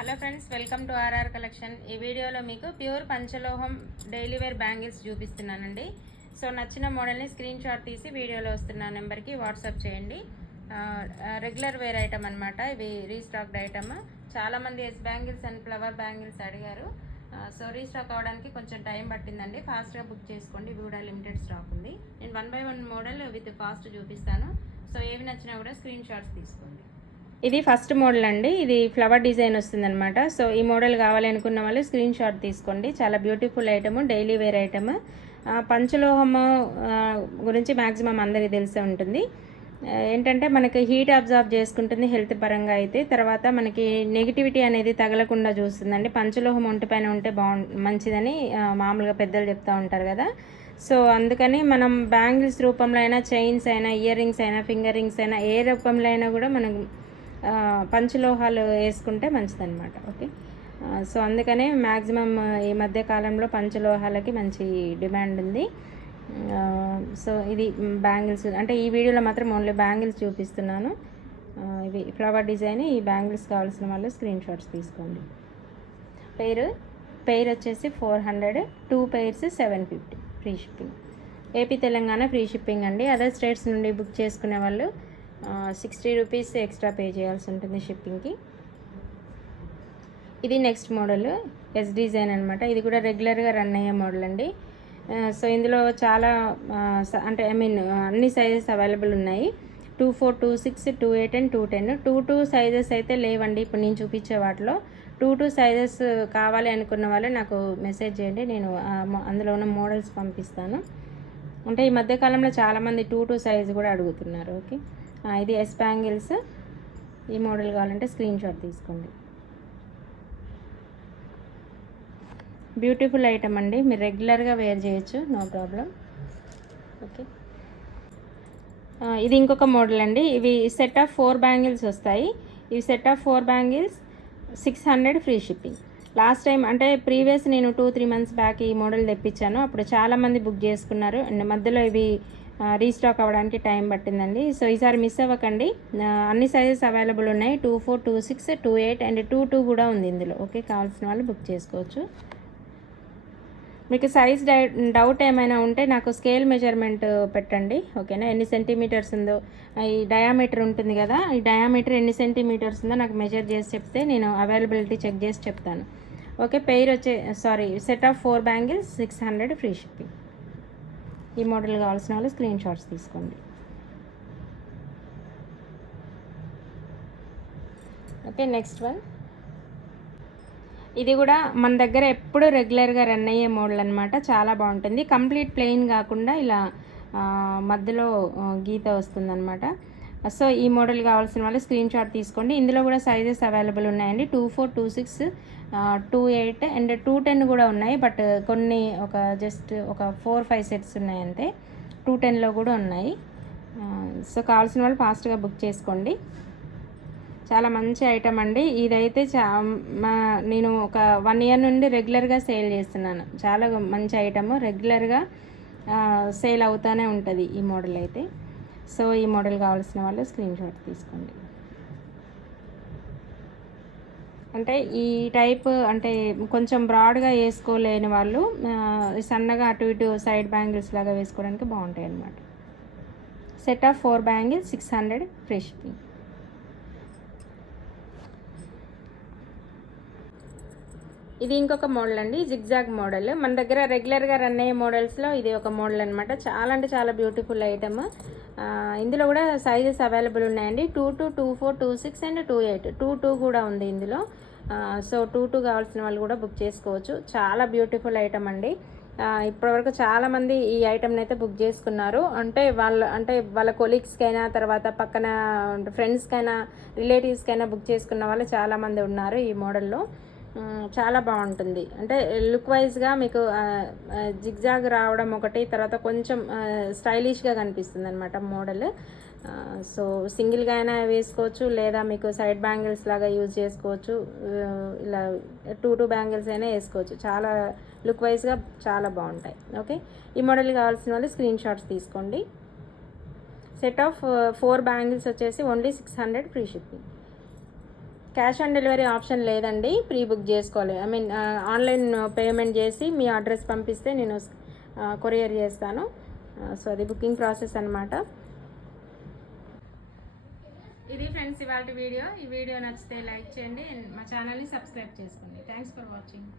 Hello friends, welcome to RR collection. ఈ వీడియోలో మీకు ప్యూర్ పంచలోహం డైలీ వేర్ బ్యాంగిల్స్ చూపిస్తున్నానండి. సో నచ్చిన మోడల్ని స్క్రీన్ షాట్ తీసి వీడియోలో వస్తున్న నెంబర్కి వాట్సాప్ చేయండి. రెగ్యులర్ వేర్ ఐటమ్ అనమాట. ఇవి రీస్టాక్డ్ ఐటమ్. చాలామంది S bangles and flower bangles అడిగారు. సో రీస్టాక్ అవ్వడానికి కొంచెం టైం పట్టిందండి. ఫాస్ట్గా బుక్ చేసుకోండి. ఇవి కూడా లిమిటెడ్ స్టాక్ ఉంది. నేను 1 by 1 మోడల్ విత్ కాస్ట్ చూపిస్తాను. సో ఏవి నచ్చినా కూడా స్క్రీన్ షాట్స్ తీసుకోండి. ఇది ఫస్ట్ మోడల్ అండి. ఇది ఫ్లవర్ డిజైన్ వస్తుందన్నమాట. సో ఈ మోడల్ కావాలి అనుకున్న వాళ్ళు స్క్రీన్ షాట్ తీసుకోండి. చాలా beautiful item, daily wear item. పంచలోహము గురించి మ్యాక్సిమం అందరికీ తెలిసే ఉంటుంది. ఏంటంటే మనకి హీట్ అబ్జార్బ్ చేసుకుంటుంది హెల్త్ పరంగా. అయితే తర్వాత మనకి నెగిటివిటీ అనేది తగలకుండా చూస్తుందండి. పంచలోహం ఒంటిపైన ఉంటే మంచిదని మామూలుగా పెద్దలు చెప్తూ ఉంటారు కదా. సో అందుకని మనం బ్యాంగిల్స్ రూపంలో అయినా, చైన్స్ అయినా, ఇయర్ రింగ్స్ అయినా, ఫింగర్ రింగ్స్ అయినా, ఏ రూపంలో అయినా కూడా మనం పంచలోహాలు వేసుకుంటే మంచిదన్నమాట. ఓకే, సో అందుకనే మ్యాక్సిమం ఈ మధ్య కాలంలో పంచలోహాలకి మంచి డిమాండ్ ఉంది. సో ఇది బ్యాంగిల్స్ అంటే ఈ వీడియోలో మాత్రం ఓన్లీ బ్యాంగిల్స్ చూపిస్తున్నాను. ఇవి ఫ్లవర్ డిజైన్. ఈ బ్యాంగిల్స్ కావాల్సిన వాళ్ళు స్క్రీన్ షాట్స్ తీసుకోండి. పెయిర్ వచ్చేసి 400, 2 pairs 750 free shipping. AP Telangana free shipping అండి. అదర్ స్టేట్స్ నుండి బుక్ చేసుకునే వాళ్ళు 60 రూపీస్ ఎక్స్ట్రా పే చేయాల్సి ఉంటుంది షిప్పింగ్కి. ఇది నెక్స్ట్ మోడల్ ఎస్ డిజైన్ అనమాట. ఇది కూడా రెగ్యులర్గా రన్ అయ్యే మోడల్ అండి. సో ఇందులో చాలా అంటే అన్ని సైజెస్ అవైలబుల్ ఉన్నాయి. 24, 26, 28 and 210. 22 సైజెస్ అయితే లేవండి ఇప్పుడు నేను చూపించే వాటిలో. 22 సైజెస్ కావాలి అనుకున్న వాళ్ళు నాకు మెసేజ్ చేయండి. నేను అందులో ఉన్న మోడల్స్ పంపిస్తాను. అంటే ఈ మధ్యకాలంలో చాలామంది 22 సైజు కూడా అడుగుతున్నారు. ఓకే, ఇది ఎస్ బ్యాంగిల్స్. ఈ మోడల్ కావాలంటే స్క్రీన్ షాట్ తీసుకోండి. బ్యూటిఫుల్ ఐటమ్ అండి. మీరు రెగ్యులర్గా వేర్ చేయొచ్చు, నో ప్రాబ్లం. ఓకే, ఇది ఇంకొక మోడల్ అండి. ఇవి సెట్ ఆఫ్ 4 బ్యాంగిల్స్ వస్తాయి. ఇవి set of 4 bangles 600 free shipping. Last time అంటే ప్రీవియస్ నేను 2-3 months బ్యాక్ ఈ మోడల్ తెప్పించాను. అప్పుడు చాలామంది బుక్ చేసుకున్నారు అండ్ మధ్యలో ఇవి రీస్టాక్ అవ్వడానికి టైం పట్టిందండి. సో ఈసారి మిస్ అవ్వకండి. అన్ని సైజెస్ అవైలబుల్ ఉన్నాయి. 24, 26, 28 and 22 కూడా ఉంది ఇందులో. ఓకే, కావాల్సిన వాళ్ళు బుక్ చేసుకోవచ్చు. మీకు సైజ్ డౌట్ ఏమైనా ఉంటే నాకు స్కేల్ మెజర్మెంట్ పెట్టండి. ఓకేనా, ఎన్ని సెంటీమీటర్స్ ఉందో, ఈ డయామీటర్ ఉంటుంది కదా, ఈ డయామీటర్ ఎన్ని సెంటీమీటర్స్ ఉందో నాకు మెజర్ చేసి చెప్తే నేను అవైలబిలిటీ చెక్ చేసి చెప్తాను. Okay, set of 4 bangles 600 free shipping. ఈ మోడల్ కావాల్సిన వాళ్ళు స్క్రీన్ షాట్స్ తీసుకోండి. Okay, next one. ఇది కూడా మన దగ్గర ఎప్పుడు రెగ్యులర్గా రన్ అయ్యే మోడల్ అనమాట. చాలా బాగుంటుంది. కంప్లీట్ ప్లెయిన్ కాకుండా ఇలా మధ్యలో గీత వస్తుందన్నమాట. సో ఈ మోడల్ కావాల్సిన వాళ్ళు స్క్రీన్ షాట్ తీసుకోండి. ఇందులో కూడా సైజెస్ అవైలబుల్ ఉన్నాయండి. 24, 26, 28 and 210 కూడా ఉన్నాయి. బట్ కొన్ని జస్ట్ ఒక 4-5 సెట్స్ ఉన్నాయి అంతే. 210లో కూడా ఉన్నాయి. సో కావాల్సిన వాళ్ళు ఫాస్ట్గా బుక్ చేసుకోండి. చాలా మంచి ఐటమ్ అండి. ఇదైతే నేను ఒక 1 year నుండి రెగ్యులర్గా సేల్ చేస్తున్నాను. చాలా మంచి ఐటమ్, రెగ్యులర్గా సేల్ అవుతూనే ఉంటుంది ఈ మోడల్ అయితే. సో ఈ మోడల్ కావాల్సిన వాళ్ళు స్క్రీన్ షాట్ తీసుకోండి. అంటే ఈ టైప్ అంటే కొంచెం బ్రాడ్గా వేసుకోలేని వాళ్ళు సన్నగా అటు ఇటు సైడ్ బ్యాంగిల్స్ లాగా వేసుకోవడానికి బాగుంటాయి అన్నమాట. Set of 4 bangles 600 free shipping. ఇది ఇంకొక మోడల్ అండి, జిగ్జాగ్ మోడల్. మన దగ్గర రెగ్యులర్గా రన్ అయ్యే మోడల్స్లో ఇది ఒక మోడల్ అనమాట. చాలా అంటే చాలా బ్యూటిఫుల్ ఐటమ్. ఇందులో కూడా సైజెస్ అవైలబుల్ ఉన్నాయండి. 22, 24, 26 and 28. 22 కూడా ఉంది ఇందులో. సో 22 కావాల్సిన వాళ్ళు కూడా బుక్ చేసుకోవచ్చు. చాలా బ్యూటిఫుల్ ఐటమ్ అండి. ఇప్పటివరకు చాలామంది ఈ ఐటమ్ని అయితే బుక్ చేసుకున్నారు. అంటే వాళ్ళ కొలీగ్స్కైనా, తర్వాత పక్కన ఫ్రెండ్స్కైనా, రిలేటివ్స్కైనా బుక్ చేసుకున్న వాళ్ళు చాలామంది ఉన్నారు ఈ మోడల్లో. చాలా బాగుంటుంది. అంటే లుక్ వైజ్గా మీకు జిగ్జాగ్ రావడం ఒకటి, తర్వాత కొంచెం స్టైలిష్గా కనిపిస్తుంది అనమాట మోడల్. సో సింగిల్గా అయినా వేసుకోవచ్చు, లేదా మీకు సైడ్ బ్యాంగిల్స్ లాగా యూజ్ చేసుకోవచ్చు. ఇలా 2 బ్యాంగిల్స్ అయినా వేసుకోవచ్చు. చాలా లుక్ వైజ్గా చాలా బాగుంటాయి. ఓకే, ఈ మోడల్ కావాల్సిన వాళ్ళు స్క్రీన్ షాట్స్ తీసుకోండి. సెట్ ఆఫ్ 4 బ్యాంగిల్స్ వచ్చేసి only 600 free shipping. Cash on delivery option లేదండి, ప్రీ బుక్ చేసుకోవాలి. ఐ మీన్ ఆన్లైన్ పేమెంట్ చేసి మీ అడ్రస్ పంపిస్తే నేను కొరియర్ చేస్తాను. సో అది బుకింగ్ ప్రాసెస్ అనమాట. ఇది ఫ్రెండ్స్ ఇవాళ వీడియో. ఈ వీడియో నచ్చితే లైక్ చేయండి, మా ఛానల్ని సబ్స్క్రైబ్ చేసుకోండి. Thanks for watching.